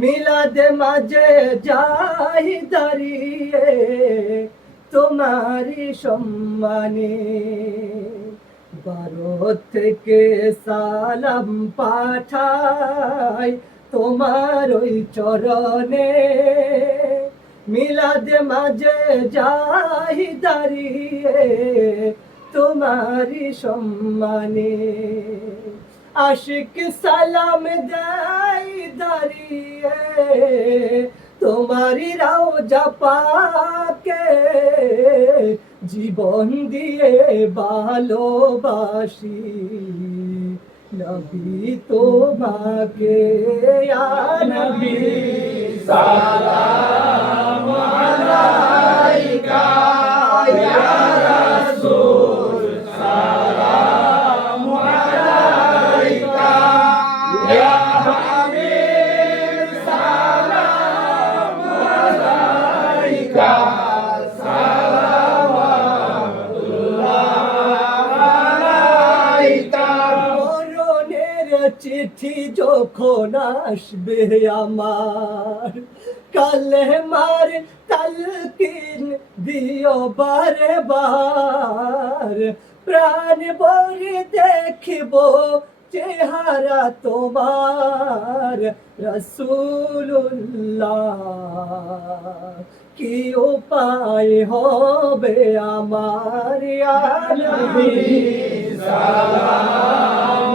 মিলাদে মাঝে যাই দাঁড়িয়ে তোমারই সম্মানে, ভারত থেকে সালাম পাঠাই তোমার ওই চরণে। মিলাদে মাঝে যাই দাঁড়িয়ে তোমারই সম্মানে, আশিক সালাম দেয় দাঁড়িয়ে তোমারই রওজা পাকে, জীবন দিয়ে ভালোবাসি নবী তোমাকে। ইয়া নবী সালাম আলাইকা, ইয়া রাসূল সালাম আলাইকা, ইয়া হাবিব সালাম আলাইকা, চিঠি যখন আসবে আমার, কালেমার তালকিন দিও বারে বার, প্রাণ ভরে দেখিব চেহারা তোমার রাসূলুল্লাহ, কি উপায় হবে আমার। ইয়া নবী সালাম